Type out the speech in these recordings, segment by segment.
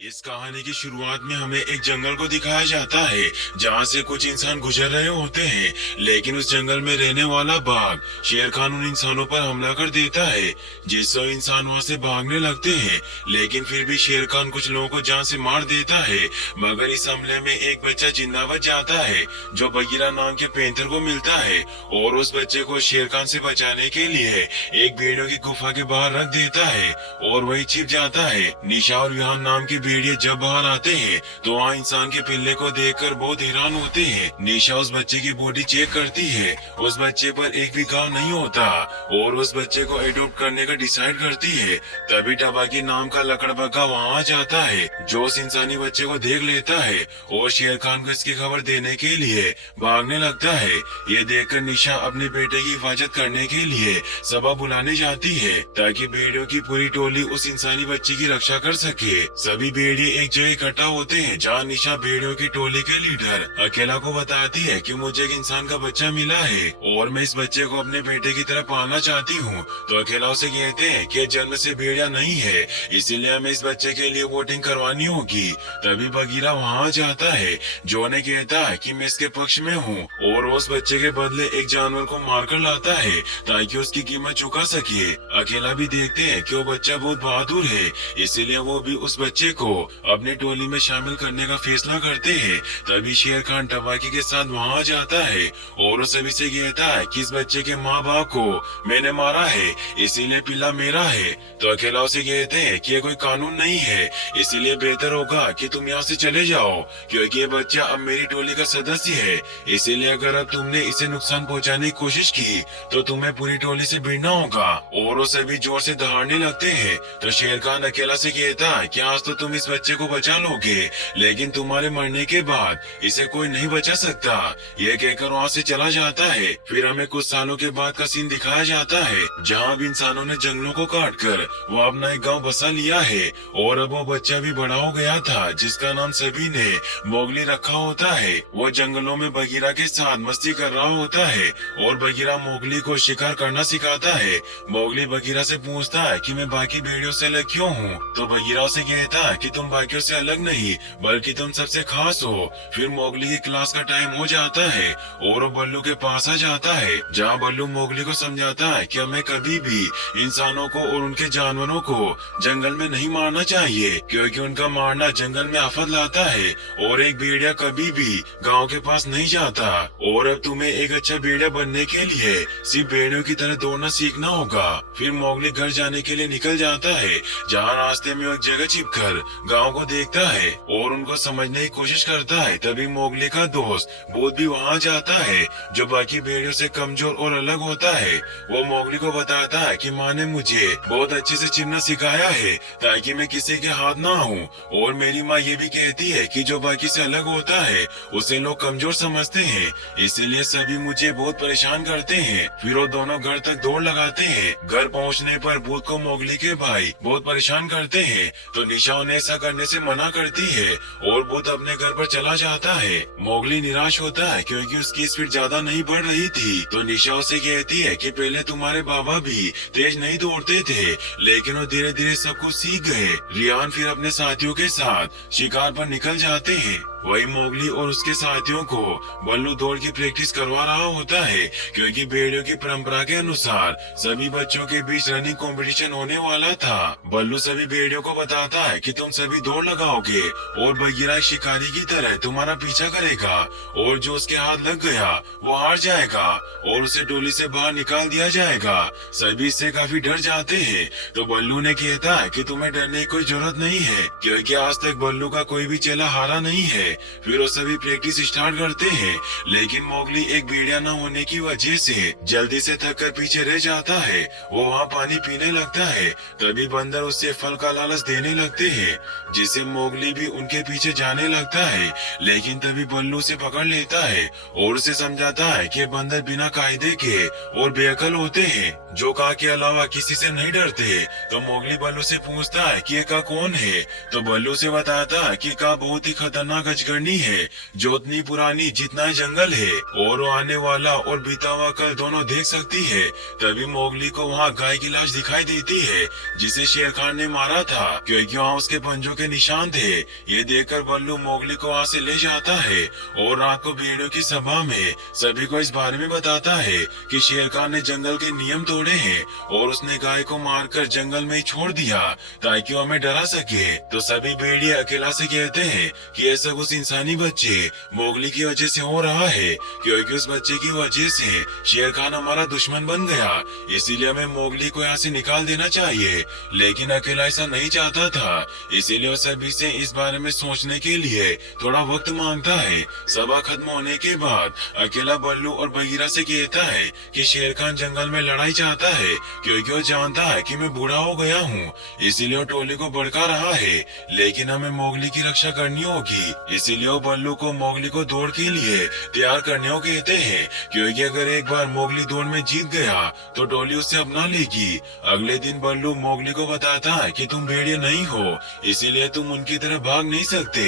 इस कहानी की शुरुआत में हमें एक जंगल को दिखाया जाता है जहाँ से कुछ इंसान गुजर रहे होते हैं। लेकिन उस जंगल में रहने वाला बाघ शेर खान उन इंसानों पर हमला कर देता है, जिससे इंसान वहाँ से भागने लगते हैं। लेकिन फिर भी शेर खान कुछ लोगों को जान से मार देता है, मगर इस हमले में एक बच्चा जिंदा बच जाता है जो बगीरा नाम के पेंथर को मिलता है और उस बच्चे को शेर खान से बचाने के लिए एक भेड़ियों की गुफा के बाहर रख देता है और वही छिप जाता है। निशा और विहान नाम के भेड़िए जब बाहर आते हैं तो वहाँ इंसान के पिल्ले को देखकर बहुत हैरान होते हैं। निशा उस बच्चे की बॉडी चेक करती है, उस बच्चे पर एक भी घाव नहीं होता और उस बच्चे को एडॉप्ट करने का डिसाइड करती है। तभी टबाकी नाम का लकड़बग्गा वहाँ आ जाता है जो उस इंसानी बच्चे को देख लेता है और शेर खान को इसकी खबर देने के लिए भागने लगता है। ये देखकर निशा अपने बेटे की हिफाजत करने के लिए सभा बुलाने जाती है ताकि भेड़ियों की पूरी टोली उस इंसानी बच्चे की रक्षा कर सके। सभी भेड़िए एक जगह इकट्ठा होते हैं जहाँ निशा भेड़ियों की टोली के लीडर अकेला को बताती है कि मुझे एक इंसान का बच्चा मिला है और मैं इस बच्चे को अपने बेटे की तरह पालना चाहती हूँ। तो अकेला उसे कहते हैं कि जन्म से भेड़िया नहीं है, इसीलिए हमें इस बच्चे के लिए वोटिंग करवानी होगी। तभी बगीरा वहाँ जाता है जो ने कहता है कि मैं इसके पक्ष में हूँ और उस बच्चे के बदले एक जानवर को मारकर लाता है ताकि उसकी कीमत चुका सके। अकेला भी देखते हैं कि वो बच्चा बहुत बहादुर है, इसीलिए वो भी उस बच्चे को अपनी टोली में शामिल करने का फैसला करते हैं। तभी शेर खान टबाकी के साथ वहाँ जाता है और उस सभी से कहता है कि इस बच्चे के माँ बाप को मैंने मारा है, इसीलिए पिल्ला मेरा है। तो अकेला उसे कहते हैं कि ये कोई कानून नहीं है, इसीलिए बेहतर होगा कि तुम यहाँ से चले जाओ क्योंकि ये बच्चा अब मेरी टोली का सदस्य है। इसीलिए अगर अब तुमने इसे नुकसान पहुँचाने की कोशिश की तो तुम्हें पूरी टोली से भिड़ना होगा। और वो सभी जोर से दहाड़ने लगते हैं। तो शेर खान अकेला से कहता है कि आज तो तुम इस बच्चे को बचा लोगे, लेकिन तुम्हारे मरने के बाद इसे कोई नहीं बचा सकता। ये कहकर वहाँ से चला जाता है। फिर हमें कुछ सालों के बाद का सीन दिखाया जाता है जहाँ अब इंसानों ने जंगलों को काट कर वो अपना एक गाँव बसा लिया है और अब वो बच्चा भी बड़ा हो गया था जिसका नाम सभी ने मोगली रखा होता है। वो जंगलों में बगीरा के साथ मस्ती कर रहा होता है और बगीरा मोगली को शिकार करना सिखाता है। मोगली बगीरा से पूछता है कि मैं बाकी भेड़ियों से अलग क्यों हूँ। तो बगीरा से कहता है कि तुम बाकियों से अलग नहीं बल्कि तुम सबसे खास हो। फिर मोगली की क्लास का टाइम हो जाता है और वो बल्लू के पास आ जाता है जहाँ बल्लू मोगली को समझाता है कि हमें कभी भी इंसानों को और उनके जानवरों को जंगल में नहीं मारना चाहिए क्योंकि उनका मारना जंगल में आफत लाता है और एक भेड़िया कभी भी गाँव के पास नहीं जाता। और अब तुम्हें एक अच्छा भेड़िया बनने के लिए सिर्फ भेड़ियों की तरह दौड़ना सीखना होगा। फिर मोगली घर जाने के लिए निकल जाता है जहाँ रास्ते में एक जगह छिपकर गांव को देखता है और उनको समझने की कोशिश करता है। तभी मोगली का दोस्त बोध भी वहाँ जाता है जो बाकी भेड़ियों से कमजोर और अलग होता है। वो मोगली को बताता है कि माँ ने मुझे बहुत अच्छे से चिमना सिखाया है ताकि मैं किसी के हाथ ना हूँ और मेरी माँ ये भी कहती है कि जो बाकी से अलग होता है उसे लोग कमजोर समझते हैं, इसीलिए सभी मुझे बहुत परेशान करते हैं। फिर वो दोनों घर तक दौड़ लगाते हैं। घर पहुंचने पर भूत को मोगली के भाई बहुत परेशान करते हैं तो निशा उन्हें ऐसा करने से मना करती है और भूत अपने घर पर चला जाता है। मोगली निराश होता है क्योंकि उसकी स्पीड ज्यादा नहीं बढ़ रही थी। तो निशा उसे कहती है कि पहले तुम्हारे बाबा भी तेज नहीं दौड़ते थे लेकिन वो धीरे धीरे सब कुछ सीख गए। रियान फिर अपने साथियों के साथ शिकार पर निकल जाते हैं। वही मोगली और उसके साथियों को बल्लू दौड़ की प्रैक्टिस करवा रहा होता है क्योंकि भेड़ियों की परंपरा के अनुसार सभी बच्चों के बीच रनिंग कंपटीशन होने वाला था। बल्लू सभी भेड़ियों को बताता है कि तुम सभी दौड़ लगाओगे और बगीरा शिकारी की तरह तुम्हारा पीछा करेगा और जो उसके हाथ लग गया वो हार जाएगा और उसे टोली से बाहर निकाल दिया जाएगा। सभी इससे काफी डर जाते हैं। तो बल्लू ने कहता है कि तुम्हें डरने की कोई जरूरत नहीं है क्योंकि आज तक बल्लू का कोई भी चेला हारा नहीं है। फिर वो सभी प्रैक्टिस स्टार्ट करते हैं लेकिन मोगली एक भेड़िया न होने की वजह से जल्दी से थक कर पीछे रह जाता है। वो वहाँ पानी पीने लगता है। तभी बंदर उससे फल का लालच देने लगते हैं जिससे मोगली भी उनके पीछे जाने लगता है। लेकिन तभी बल्लू उसे पकड़ लेता है और उसे समझाता है कि बंदर बिना कायदे के और बेअकल होते हैं जो का के अलावा किसी से नहीं डरते। तो मोगली बल्लू से पूछता है कि ये का कौन है। तो बल्लू से बताता है कि का बहुत ही खतरनाक खोज करनी है जो उतनी पुरानी जितना जंगल है, और वो आने वाला और बीता हुआ कल दोनों देख सकती है। तभी मोगली को वहाँ गाय की लाश दिखाई देती है जिसे शेर खान ने मारा था, क्योंकि वहाँ उसके पंजों के निशान थे। ये देखकर बल्लू मोगली को वहाँ से ले जाता है और रात को भेड़ियों की सभा में सभी को इस बारे में बताता है कि शेर खान ने जंगल के नियम तोड़े हैं और उसने गाय को मारकर जंगल में ही छोड़ दिया ताकि वो हमें डरा सके। तो सभी भेड़िए अकेला से कहते हैं कि ये सब उस इंसानी बच्चे मोगली की वजह से हो रहा है, क्योंकि उस बच्चे की वजह से शेर खान हमारा दुश्मन बन गया, इसीलिए हमें मोगली को यहाँ से निकाल देना चाहिए। लेकिन अकेला ऐसा नहीं चाहता था, इसीलिए वो सभी से इस बारे में सोचने के लिए थोड़ा वक्त मांगता है। सभा खत्म होने के बाद अकेला बल्लू और बगीरा से कहता है कि शेर खान जंगल में लड़ाई चाहता है, क्योंकि वो जानता है कि मैं बूढ़ा हो गया हूँ, इसीलिए वो टोली को भड़का रहा है। लेकिन हमें मोगली की रक्षा करनी होगी, इसीलिए वो बल्लू को मोगली को दौड़ के लिए तैयार करने को कहते हैं, क्योंकि अगर एक बार मोगली दौड़ में जीत गया तो टोली उसे अपना लेगी। अगले दिन बल्लू मोगली को बताता है कि तुम भेड़िया नहीं हो, इसीलिए तुम उनकी तरह भाग नहीं सकते,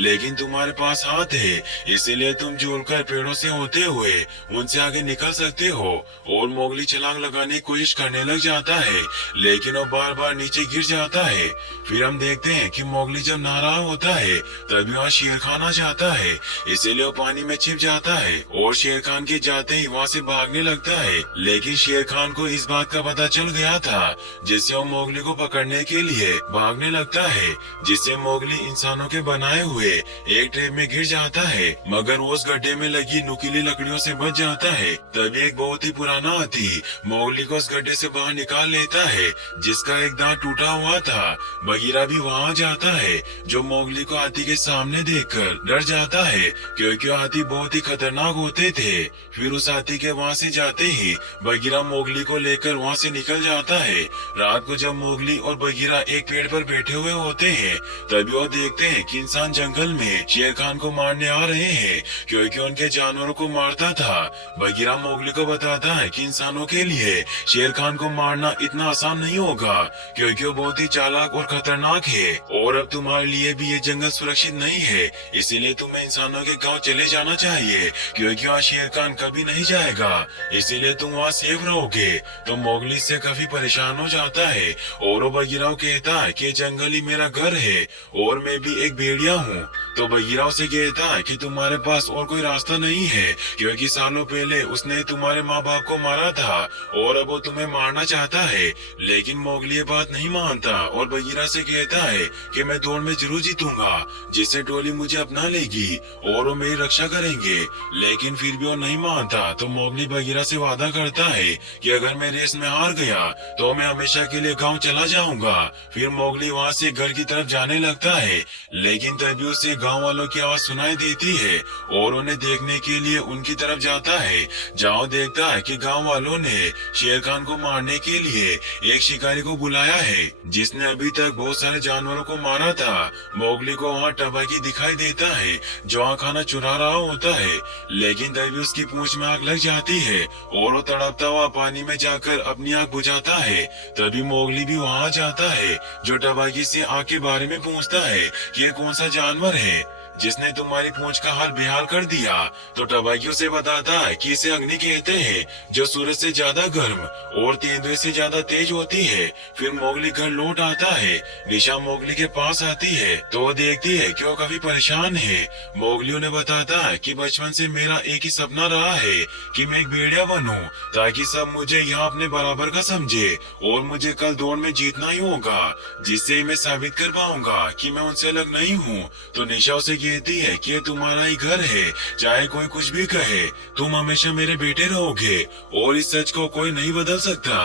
लेकिन तुम्हारे पास हाथ है, इसीलिए तुम झूलकर पेड़ों से होते हुए उनसे आगे निकल सकते हो। और मोगली छलांग लगाने की कोशिश करने लग जाता है, लेकिन वो बार बार नीचे गिर जाता है। फिर हम देखते हैं कि मोगली जब नहा रहा होता है तभी वहाँ शेर खान आ जाता है, इसीलिए वो पानी में छिप जाता है और शेर खान के जाते ही वहाँ से भागने लगता है। लेकिन शेर खान को इस बात का पता चल गया था, जिससे वो मोगली को पकड़ने के लिए भागने लगता है, जिससे मोगली इंसानों के बनाए हुए एक ट्रेप में गिर जाता है, मगर वो उस गड्ढे में लगी नुकीली लकड़ियों से बच जाता है। तभी एक बहुत ही पुराना हाथी मोगली को उस गड्ढे से बाहर निकाल लेता है, जिसका एक दांत टूटा हुआ था। बगीरा भी वहाँ जाता है, जो मोगली को हाथी के सामने देखकर डर जाता है, क्योंकि हाथी बहुत ही खतरनाक होते थे। फिर उस हाथी के वहाँ से जाते ही बगीरा मोगली को लेकर वहाँ से निकल जाता है। रात को जब मोगली और बगीरा एक पेड़ पर बैठे हुए होते हैं तभी वो देखते हैं कि इंसान जंगल में शेर खान को मारने आ रहे हैं, क्योंकि उनके जानवरों को मारता था। बगीरा मोगली को बताता है कि इंसानों के लिए शेर खान को मारना इतना आसान नहीं होगा, क्योंकि वो बहुत ही चालाक और खतरनाक है, और अब तुम्हारे लिए भी ये जंगल सुरक्षित नहीं है, इसीलिए तुम्हें इंसानों के गांव चले जाना चाहिए, क्योंकि वहाँ शेर खान कभी नहीं जाएगा, इसीलिए तुम वहाँ सेफ रहोगे। तो मोगली से काफी परेशान हो जाता है और वो बगीरा को कहता है कि जंगल ही मेरा घर है और मैं भी एक भेड़िया हूँ। तो बगीरा से कहता है कि तुम्हारे पास और कोई रास्ता नहीं है, क्योंकि सालों पहले उसने तुम्हारे माँ बाप को मारा था और अब वो तुम्हें मारना चाहता है। लेकिन मोगली ये बात नहीं मानता और बगीरा से कहता है कि मैं दौड़ में जरूर जीतूंगा, जिससे टोली मुझे अपना लेगी और वो मेरी रक्षा करेंगे। लेकिन फिर भी वो नहीं मानता, तो मोगली बगीरा से वादा करता है कि अगर मैं रेस में हार गया तो मैं हमेशा के लिए गांव चला जाऊंगा। फिर मोगली वहां से घर की तरफ जाने लगता है, लेकिन तभी उसे गांव वालों की आवाज सुनाई देती है और उन्हें देखने के लिए उनकी तरफ जाता है। जहाँ देखता है कि गांव वालों ने शेर खान को मारने के लिए एक शिकारी को बुलाया है, जिसने अभी तक बहुत सारे जानवरों को मारा था। मोगली को वहाँ टबाकी दिखाई देता है जो वहाँ खाना चुरा रहा होता है, लेकिन तभी उसकी पूंछ में आग लग जाती है और वो तड़पता हुआ पानी में जाकर अपनी आग बुझाता है। तभी मोगली भी वहाँ जाता है, जो टबाकी से आग के बारे में पूछता है कि ये कौन सा जानवर है जिसने तुम्हारी पूंछ का हाल बेहाल कर दिया। तो टबाकी उसे बताता है कि इसे अग्नि कहते हैं, जो सूरज से ज्यादा गर्म और तेंदुए से ज्यादा तेज होती है। फिर मोगली घर लौट आता है। निशा मोगली के पास आती है तो वो देखती है कि वो काफी परेशान है। मोगली उन्हें बताता है कि बचपन से मेरा एक ही सपना रहा है कि मैं एक भेड़िया बनूं, ताकि सब मुझे यहाँ अपने बराबर का समझे और मुझे कल दौड़ में जीतना ही होगा, जिससे मैं साबित कर पाऊंगा कि मैं उनसे अलग नहीं हूँ। तो निशा उसे कहती है कि ये तुम्हारा ही घर है, चाहे कोई कुछ भी कहे, तुम हमेशा मेरे बेटे रहोगे और इस सच को कोई नहीं बदल सकता।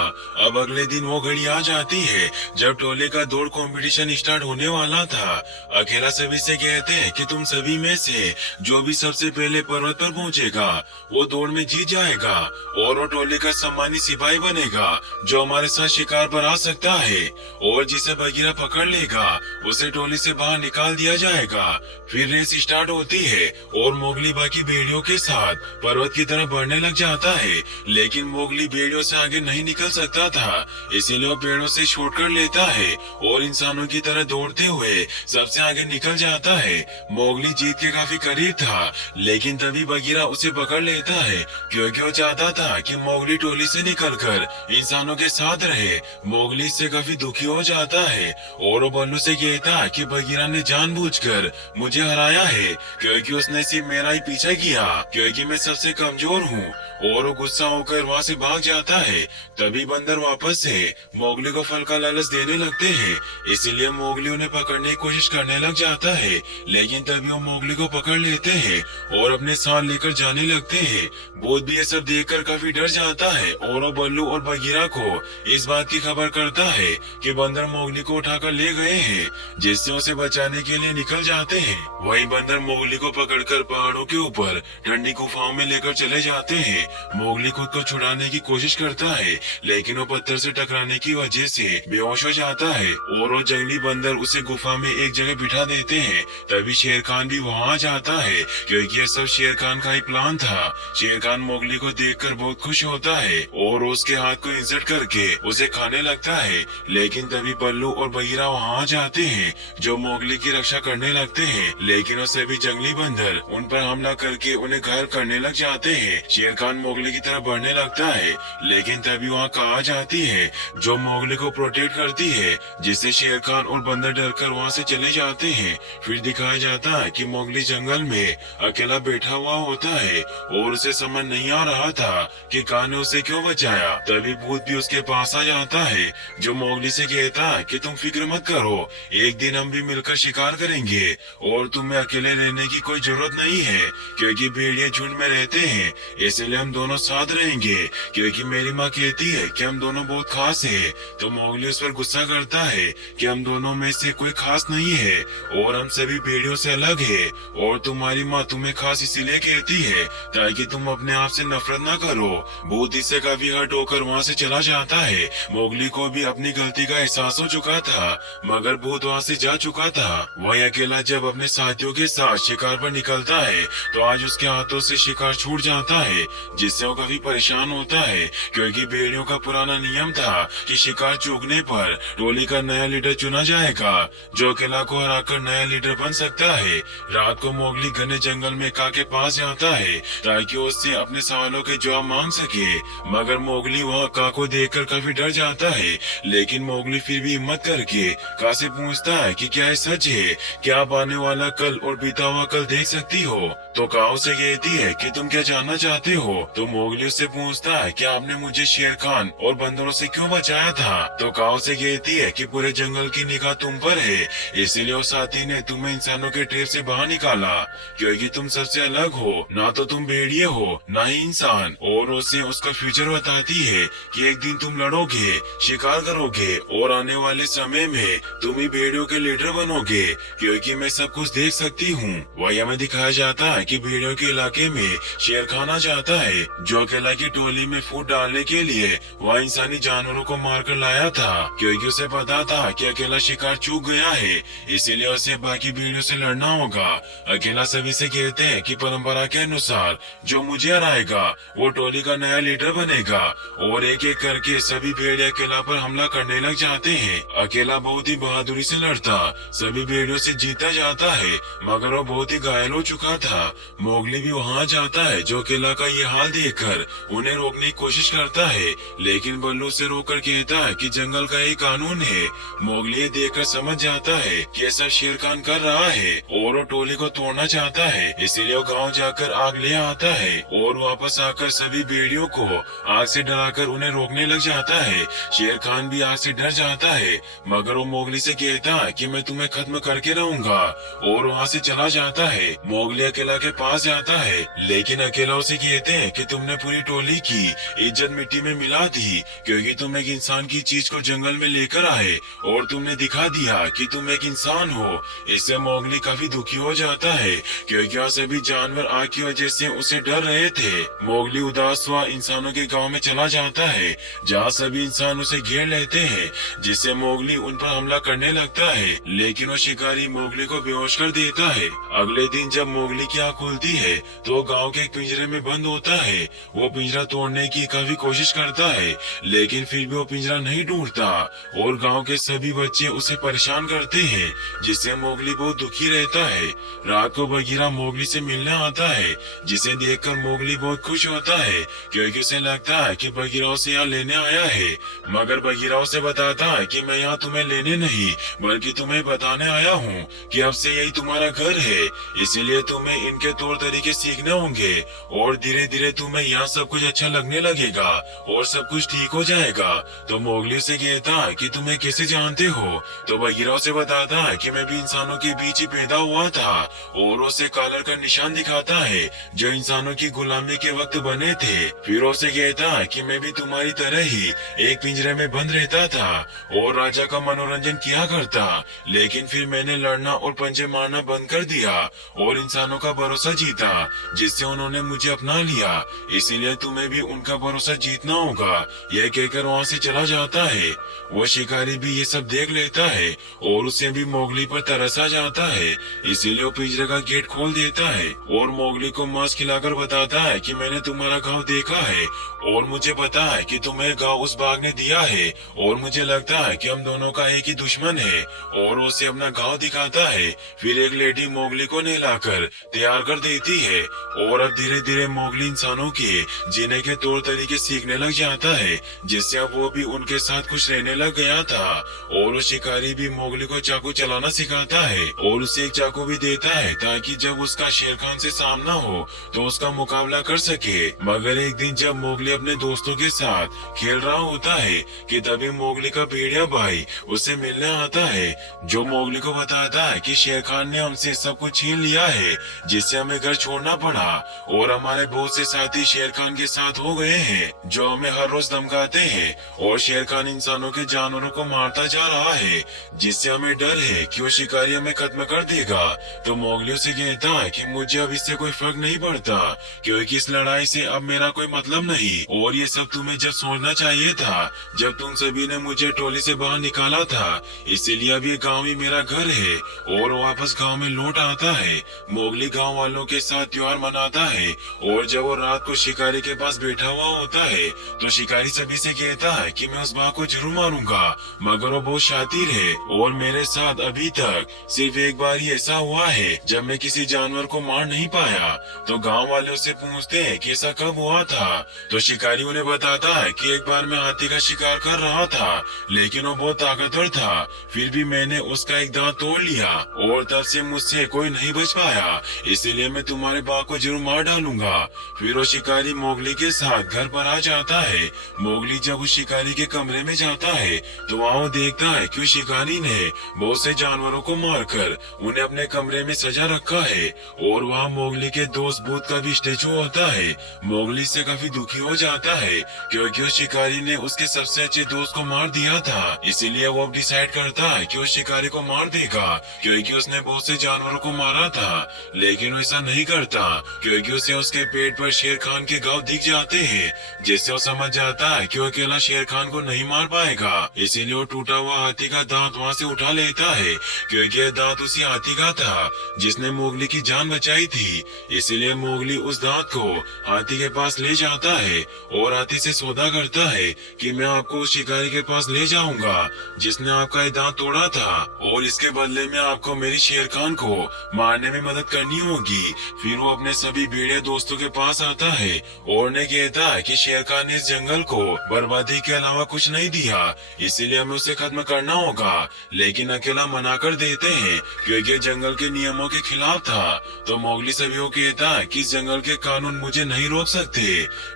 अब अगले दिन वो घड़ी आ जाती है जब टोले का दौड़ कंपटीशन स्टार्ट होने वाला था। अकेला सभी से कहते हैं कि तुम सभी में से जो भी सबसे पहले पर्वत पर पहुंचेगा वो दौड़ में जीत जाएगा और वो टोले का सम्मानित सिपाही बनेगा जो हमारे साथ शिकार पर आ सकता है, और जिसे बगीरा पकड़ लेगा उसे टोली से बाहर निकाल दिया जाएगा। फिर रेस स्टार्ट होती है और मोगली बाकी भेड़ियों के साथ पर्वत की तरफ बढ़ने लग जाता है, लेकिन मोगली भेड़ियों से आगे नहीं निकल सकता था, इसीलिए वो पेड़ों से शॉर्टकट लेता है और इंसानों की तरह दौड़ते हुए सबसे आगे निकल जाता है। मोगली जीत के काफी करीब था, लेकिन तभी बगीरा उसे पकड़ लेता है क्योंकि वो चाहता था कि मोगली टोली से निकलकर इंसानों के साथ रहे। मोगली इससे काफी दुखी हो जाता है और वो बल्लू से कहता है कि बगीरा ने जानबूझकर मुझे हराया है क्योंकि उसने सिर्फ मेरा ही पीछा किया क्योंकि मैं सबसे कमजोर हूँ, और वो गुस्सा होकर वहाँ से भाग जाता है। तभी बंदर वापस से मोगली को फल का लालच देने लगते हैं, इसीलिए मोगली उन्हें पकड़ने की कोशिश करने लग जाता है, लेकिन तभी वो मोगली को पकड़ लेते हैं और अपने साथ लेकर जाने लगते हैं। भूत भी ये सब देखकर काफी डर जाता है और वो बल्लू और बगीरा को इस बात की खबर करता है कि बंदर मोगली को उठाकर ले गए हैं, जिससे उसे बचाने के लिए निकल जाते हैं। वही बंदर मोगली को पकड़कर पहाड़ों के ऊपर ठंडी गुफाओं में लेकर चले जाते हैं। मोगली खुद को छुड़ाने की कोशिश करता है, लेकिन वो पत्थर से टकराने की वजह से बेहोश हो जाता है और वो जंगली बंदर उसे गुफा में एक जगह बिठा देते हैं। तभी शेर खान भी वहाँ जाता है क्योंकि ये सब शेर खान का ही प्लान था। शेर खान मोगली को देखकर बहुत खुश होता है और उसके हाथ को इंसर्ट करके उसे खाने लगता है, लेकिन तभी पल्लू और बगीरा वहाँ जाते हैं जो मोगली की रक्षा करने लगते हैं, लेकिन वो सभी जंगली बंदर उन पर हमला करके उन्हें घायल करने लग जाते हैं। शेर खान मोगली की तरफ बढ़ने लगता है, लेकिन तभी वहाँ कहा जाती है जो मोगली को प्रोटेक्ट करती है, जिससे शेर खान और बंदर डरकर वहाँ से चले जाते हैं। फिर दिखाया जाता है कि मोगली जंगल में अकेला बैठा हुआ होता है और उसे समझ नहीं आ रहा था कि कान ने उसे क्यों बचाया। तभी भूत भी उसके पास आ जाता है जो मोगली से कहता है कि तुम फिक्र मत करो, एक दिन हम भी मिलकर शिकार करेंगे और तुम्हें अकेले रहने की कोई जरूरत नहीं है क्योंकि भेड़िए झुंड में रहते हैं, इसलिए हम दोनों साथ रहेंगे क्योंकि मेरी माँ कहती है कि हम दोनों बहुत खास हैं। तो मोगली उस पर गुस्सा करता है कि हम दोनों में से कोई खास नहीं है और हम सभी भेड़ियों से अलग है, और तुम्हारी माँ तुम्हें खास इसीलिए कहती है ताकि तुम अपने आप से नफरत न करो। भूत इससे काफी हर्ट होकर वहाँ से चला जाता है। मोगली को भी अपनी गलती का एहसास हो चुका था, मगर भूत वहाँ से जा चुका था। वही अकेला जब अपने साथियों के साथ शिकार पर निकलता है तो आज उसके हाथों से शिकार छूट जाता है, जिससे वो काफी परेशान होता है क्योंकि भेड़ियों का पुराना नियम था कि शिकार चूकने पर टोली का नया लीडर चुना जाएगा जो अकेला को हराकर नया लीडर बन सकता है। रात को मोगली घने जंगल में का के पास जाता है ताकि उससे अपने सवालों के जवाब मांग सके, मगर मोगली वहाँ का को देखकर काफी डर जाता है, लेकिन मोगली फिर भी हिम्मत करके का से पूछता है कि क्या ये सच है, क्या आप आने वाला कल और बीता हुआ कल देख सकती हो। तो काओ से कहती है कि तुम क्या जानना चाहते हो। तो मोगली उससे पूछता है कि आपने मुझे शेर खान और बंदरों से क्यों बचाया था। तो काओ से कहती है कि पूरे जंगल की निगाह तुम पर है, इसीलिए उस साथी ने तुम्हें इंसानों के ट्रैप से बाहर निकाला क्योंकि तुम सबसे अलग हो, ना तो तुम भेड़िए हो ना ही इंसान। और उसे उसका फ्यूचर बताती है कि एक दिन तुम लड़ोगे, शिकार करोगे और आने वाले समय में तुम ही भेड़ियों के लीडर बनोगे क्योंकि मैं सब कुछ देख सकती हूँ। वही हमें दिखाया जाता है कि भेड़ियों के इलाके में शेर खान आ जाता है जो अकेला की टोली में फूट डालने के लिए वह इंसानी जानवरों को मारकर लाया था क्योंकि उसे पता था कि अकेला शिकार चूक गया है, इसीलिए उसे बाकी भेड़ियों से लड़ना होगा। अकेला सभी से कहते हैं कि परंपरा के अनुसार जो मुझे हराएगा वो टोली का नया लीडर बनेगा, और एक एक करके सभी भेड़िए अकेला पर हमला करने लग जाते हैं। अकेला बहुत ही बहादुरी से लड़ता सभी भेड़ियों से जीता जाता है, मगर वो बहुत ही घायल हो चुका था। मोगली भी वहाँ जाता है जो अकेला का ये हाल देखकर उन्हें रोकने की कोशिश करता है, लेकिन बल्लू से रोककर कहता है कि जंगल का एक कानून है। मोगली देखकर समझ जाता है कि ऐसा शेर खान कर रहा है और वो टोली को तोड़ना चाहता है, इसीलिए वो गांव जाकर आग ले आता है और वापस आकर सभी भेड़ियों को आग से डराकर उन्हें रोकने लग जाता है। शेर खान भी आग से डर जाता है, मगर वो मोगली से कहता है कि मैं तुम्हें खत्म करके रहूंगा और वहाँ से चला जाता है। मोगली अकेला के पास जाता है, लेकिन अकेला उसे कहते हैं कि तुमने पूरी टोली की इज्जत मिट्टी में मिला दी क्योंकि तुम एक इंसान की चीज को जंगल में लेकर आए और तुमने दिखा दिया कि तुम एक इंसान हो। इससे मोगली काफी दुखी हो जाता है क्योंकि वह सभी जानवर आग की वजह से उसे डर रहे थे। मोगली उदास हुआ इंसानों के गांव में चला जाता है जहाँ सभी इंसान उसे घेर लेते हैं, जिससे मोगली उन पर हमला करने लगता है, लेकिन वो शिकारी मोगली को बेहोश कर देता है। अगले दिन जब मोगली की आँख खुलती है तो गांव के एक पिंजरे में बंद होता है। वो पिंजरा तोड़ने की काफी कोशिश करता है, लेकिन फिर भी वो पिंजरा नहीं ढूंढता और गांव के सभी बच्चे उसे परेशान करते हैं, जिससे मोगली बहुत दुखी रहता है। रात को बगीरा मोगली से मिलने आता है, जिसे देखकर मोगली बहुत खुश होता है, क्योंकि उसे लगता है कि बगीरा उसे यहाँ लेने आया है। मगर बगीरा उसे बताता है कि मैं यहाँ तुम्हें लेने नहीं बल्कि तुम्हें बताने आया हूँ कि अब से यही तुम्हारा घर है, इसीलिए तुम्हें इनके तौर तरीके सीखने होंगे और धीरे धीरे तुम्हें यहाँ सब कुछ अच्छा लगने लगेगा और सब कुछ ठीक हो जाएगा। तो मोगली उसे कहता है कि तुम्हें कैसे जानते हो? तो बगीरा उसे बताता है कि मैं भी इंसानों के बीच ही पैदा हुआ था और उसे कॉलर का निशान दिखाता है जो इंसानों की गुलामी के वक्त बने थे। फिर उसे कहता है कि मैं भी तुम्हारी तरह ही एक पिंजरे में बंद रहता था और राजा का मनोरंजन किया करता, लेकिन फिर मैंने लड़ना और पंजे मारना बंद कर दिया और इंसानों का भरोसा जीता, जिससे उन्होंने मुझे अपना लिया। इसीलिए तुम्हें भी उनका भरोसा जीतना होगा। यह कहकर वहाँ से चला जाता है। वो शिकारी भी ये सब देख लेता है और उसे भी मोगली पर तरस आ जाता है, इसीलिए वो पिंजरे का गेट खोल देता है और मोगली को मांस खिलाकर बताता है कि मैंने तुम्हारा घाव देखा है और मुझे पता है कि तुम्हें घाव उस बाघ ने दिया है और मुझे लगता है कि हम दोनों का एक ही दुश्मन है। और उसे अपना घाव दिखाता है। फिर एक लेडी मोगली को नहलाकर तैयार कर देती है और अब धीरे धीरे मोगली इंसानों के जीने के तौर तरीके सीखने लग जाता है, जिससे अब वो भी उनके साथ खुश रहने लग गया था। और वो शिकारी भी मोगली को चाकू चलाना सिखाता है और उसे एक चाकू भी देता है ताकि जब उसका शेर खान से सामना हो तो उसका मुकाबला कर सके। मगर एक दिन जब मोगली अपने दोस्तों के साथ खेल रहा होता है कि तभी मोगली का भेड़िया भाई उससे मिलने आता है, जो मोगली को बताता है कि शेर खान ने हमसे सब कुछ छीन लिया है, जिससे हमें घर छोड़ना पड़ा और हमारे बहुत से साथी शेर खान के साथ हो गए हैं जो हमें हर रोज धमकाते हैं और शेर खान इंसानों के जानवरों को मारता जा रहा है, जिससे हमें डर है कि वो शिकारी हमें खत्म कर देगा। तो मोगली उसे कहता है कि मुझे अब इससे कोई फर्क नहीं पड़ता, क्योंकि इस लड़ाई से अब मेरा कोई मतलब नहीं और ये सब तुम्हें जब सोचना चाहिए था जब तुम सभी ने मुझे टोली से बाहर निकाला था। इसीलिए अब ये गाँव ही मेरा घर है। और वापस गाँव में लौट आता है। मोगली गाँव वालों के साथ त्योहार मनाता है और जब वो रात को शिकारी के पास बैठा हुआ होता है तो शिकारी सभी से कहता है कि मैं उस बाघ को जरूर मारूंगा, मगर वो बहुत शातिर है और मेरे साथ अभी तक सिर्फ एक बार ही ऐसा हुआ है जब मैं किसी जानवर को मार नहीं पाया। तो गांव वाले उससे पूछते हैं कि ऐसा कब हुआ था? तो शिकारी उन्हें बताता है कि एक बार मैं हाथी का शिकार कर रहा था, लेकिन वो बहुत ताकतवर था, फिर भी मैंने उसका एक दांत तोड़ लिया और तब से मुझसे कोई नहीं बच पाया, इसीलिए मैं तुम्हारे बाघ को जरूर मार डालूंगा। फिर वो शिकारी मोगली के साथ घर पर आ जाता है। मोगली जब उस शिकारी के कमरे में जाता है तो वहाँ वो देखता है कि शिकारी ने बहुत से जानवरों को मारकर उन्हें अपने कमरे में सजा रखा है और वहाँ मोगली के दोस्त भूत का भी स्टेचू होता है। मोगली से काफी दुखी हो जाता है क्योंकि उस शिकारी ने उसके सबसे अच्छे दोस्त को मार दिया था, इसीलिए वो अब डिसाइड करता है कि उस शिकारी को मार देगा क्योंकि उसने बहुत से जानवरों को मारा था। लेकिन वो ऐसा नहीं करता क्योंकि उसे उसके पेट पर शेर खान के घाव दिख जाते हैं, जिससे वो समझ जाता है कि वो अकेला शेर खान को नहीं मार पाएगा। इसीलिए वो टूटा हुआ हाथी का दांत वहाँ से उठा लेता है क्योंकि यह दांत उसी हाथी का था जिसने मोगली की जान बचाई थी। इसीलिए मोगली उस दांत को हाथी के पास ले जाता है और हाथी से सौदा करता है कि मैं आपको उस शिकारी के पास ले जाऊंगा जिसने आपका ये दांत तोड़ा था और इसके बदले में आपको मेरी शेर खान को मारने में मदद करनी होगी। फिर वो अपने सभी भेड़िया दोस्तों के पास आता है और उन्हें कहता है कि शेर खान ने इस जंगल को बर्बादी के अलावा कुछ नहीं दिया, इसीलिए हमें उसे खत्म करना होगा। लेकिन अकेला मना कर देते हैं क्योंकि जंगल के नियमों के खिलाफ था। तो मोगली सभी को कहता है कि इस जंगल के कानून मुझे नहीं रोक सकते,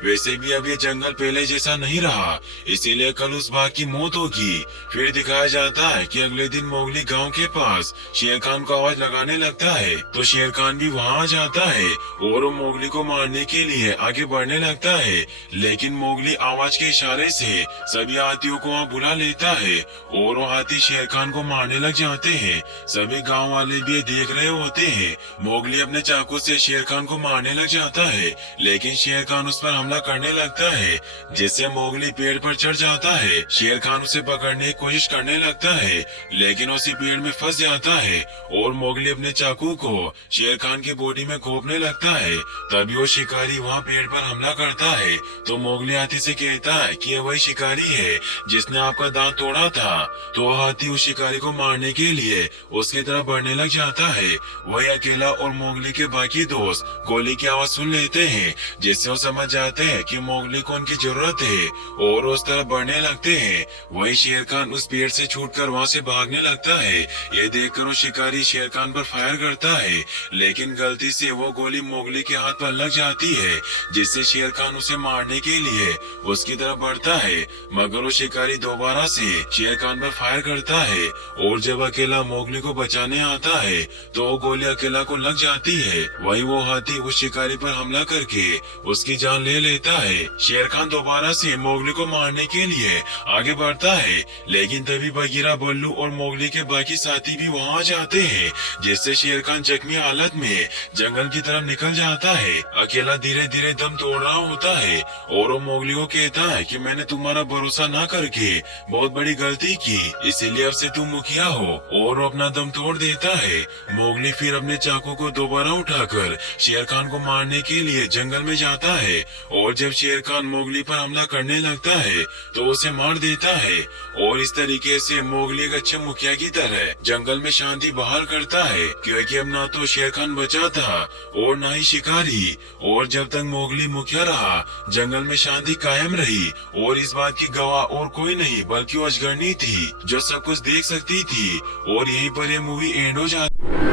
वैसे भी अब ये जंगल पहले जैसा नहीं रहा, इसीलिए कल उस बाघ की मौत होगी। फिर दिखाया जाता है कि अगले दिन मोगली गांव के पास शेर खान को आवाज लगाने लगता है तो शेर खान भी वहां आ जाता है और वो मोगली को मारने के लिए आगे बढ़ने लगता है। लेकिन मोगली आवाज के इशारे से सभी हाथियों को वहाँ बुला लेता है और वो हाथी शेर खान को मारने लग जाते हैं। सभी गांव वाले भी देख रहे होते हैं। मोगली अपने चाकू से शेर खान को मारने लग जाता है, लेकिन शेर खान उस पर हमला करने लगता है, जिससे मोगली पेड़ पर चढ़ जाता है। शेर खान उसे पकड़ने की कोशिश करने लगता है, लेकिन उसी पेड़ में फंस जाता है और मोगली अपने चाकू को शेर खान की बॉडी में घोंपने लगता है। तभी वो शिकारी वहाँ पेड़ पर हमला करता है। तो मोगली हाथी से कहता है कि यह वही शिकारी है जिसने आपका दांत तोड़ा था। तो हाथी उस शिकारी को मारने के लिए उसकी तरफ बढ़ने लग जाता है। वही अकेला और मोगली के बाकी दोस्त गोली की आवाज सुन लेते हैं, जिससे वो समझ जाते हैं कि मोगली को उनकी जरूरत है और उस तरफ बढ़ने लगते हैं। वही शेर खान उस पेड़ से छूटकर वहाँ से भागने लगता है। ये देखकर वो शिकारी शेर खान पर फायर करता है, लेकिन गलती से वो गोली मोगली के हाथ पर लग जाती है, जिससे शेर खान उसे मारने के लिए उसकी तरफ बढ़ता है। मगर वो शिकारी दोबारा से शेर खान पर फायर करता है और जब अकेला मोगली को बचाने आता है तो वो गोली अकेला को लग जाती है। वही वो हाथी उस शिकारी पर हमला करके उसकी जान ले लेता है। शेर खान दोबारा से मोगली को मारने के लिए आगे बढ़ता है, लेकिन तभी बगीरा, बल्लू और मोगली के बाकी साथी भी वहाँ जाते हैं, जिससे शेर खान जख्मी हालत में जंगल की तरफ निकल जाता है। अकेला धीरे धीरे दम तोड़ रहा होता है और वो मोगली को कहता है कि मैंने तुम्हारा भरोसा न करके बहुत बड़ी गलती की, इसीलिए अब से तुम मुखिया हो, और वो अपना दम तोड़ देता है। मोगली फिर अपने चाकू को दोबारा उठाकर शेर खान को मारने के लिए जंगल में जाता है और जब शेर खान मोगली पर हमला करने लगता है तो उसे मार देता है। और इस तरीके से मोगली एक अच्छे मुखिया की तरह जंगल में शांति बहाल करता है, क्योंकि अब ना तो शेर खान बचा था और ना ही शिकारी। और जब तक मोगली मुखिया रहा जंगल में शांति कायम रही और इस बात की गवाह और कोई नहीं बल्कि वो अजगरनी थी जो सब कुछ देख सकती थी। और यहीं पर ये मूवी एंड हो जाती।